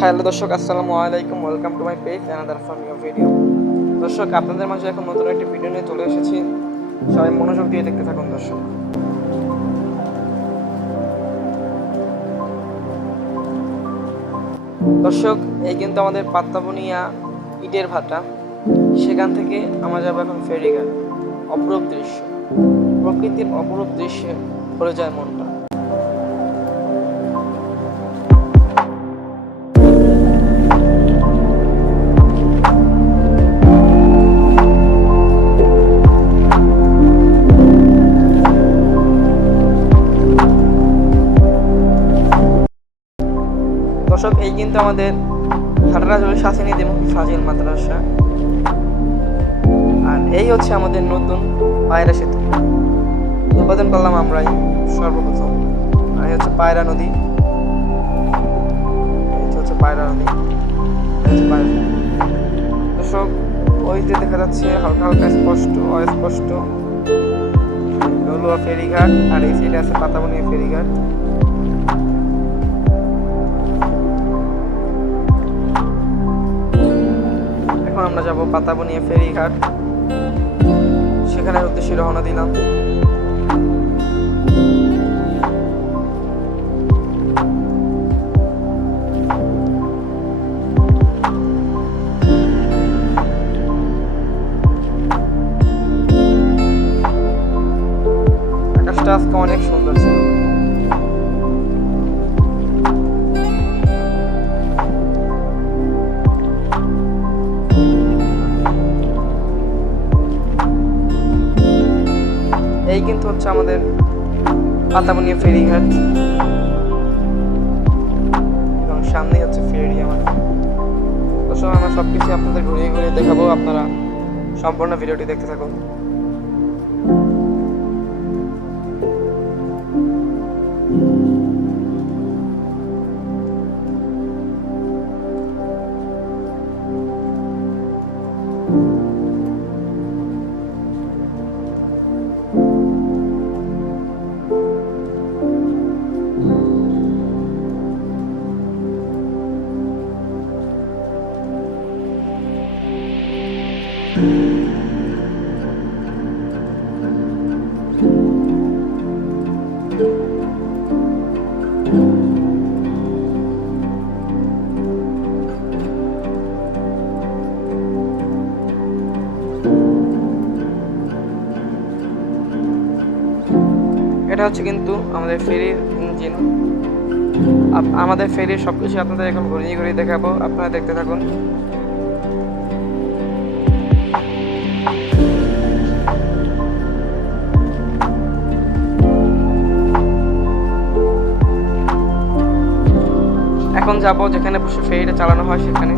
Hello দর্শক, আসসালামু আলাইকুম। Welcome to my page another from video দর্শক, আপনাদের মাঝে এখন নতুন একটি ভিডিও নিয়ে চলে এসেছি। সবাই মনোযোগ দিয়ে দেখতে থাকুন, দর্শক। দর্শক, এই কিন্তু আমাদের পাত্তাবনিয়া ইটের ভাটা। সেখান থেকে আমরা যাব এখন ফেরিঘাট। অপরূপ দৃশ্য। প্রকৃতির অপরূপ দৃশ্যে ভরে যায় মনটা। এই কিন্তু আমাদের ঘাটরা হলো শাসিনী দেব ফাজিল মাদ্রাসা। আর এই হচ্ছে আমাদের নতুন পায়রা সেতু। উদ্বোধন করলাম আমরাই সর্বপ্রথম। আর এই হচ্ছে পায়রা নদী। হচ্ছে পায়রা নদী। দর্শক ওই যে দেখা যাচ্ছে হালকা হালকা স্পষ্ট, অস্পষ্ট। দলুয়া ফেরিঘাট, আর এই সাইডে আছে পাতাবনিয়া ফেরিঘাট। এখন আমরা যাব পাতাবনিয়া ফেরিঘাট। সেখানে উদ্দেশ্যে রওনা দিলাম। আকাশটা আজকে অনেক সুন্দর ছিল। এই কিন্তু হচ্ছে আমাদের পাতাবনিয়া ফেরিঘাট। এবং সামনেই হচ্ছে ফেরি আমাদের সব আমরা সব কিছু আপনাদের ঘুরিয়ে ঘুরিয়ে দেখাবো। আপনারা সম্পূর্ণ ভিডিওটি দেখতে থাকুন। এটা হচ্ছে কিন্তু আমাদের ফেরির ইঞ্জিন। আমাদের ফেরির সব কিছু আপনাদের এখন ঘুরিয়ে ঘুরিয়ে দেখাবো। আপনারা দেখতে থাকুন। যাব যেখানে বসে ফেরিটা চালানো হয় সেখানে।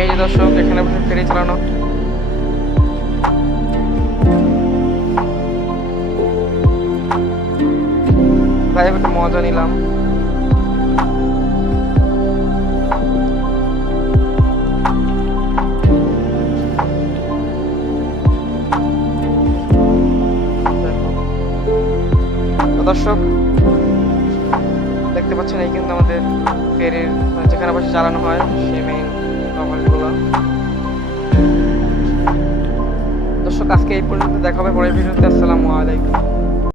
এই যে দর্শক এখানে বসে ফেরি চালানো। তাই একটু মজা নিলাম। দর্শক, দেখতে পাচ্ছেন, এই কিন্তু আমাদের ফেরির মানে যেখানে বসে চালানো হয়, সেই মেইন নভেলগুলো দর্শক, আজকে এই পর্যন্ত দেখা হবে পরের ভিডিওতে। আসসালামু আলাইকুম।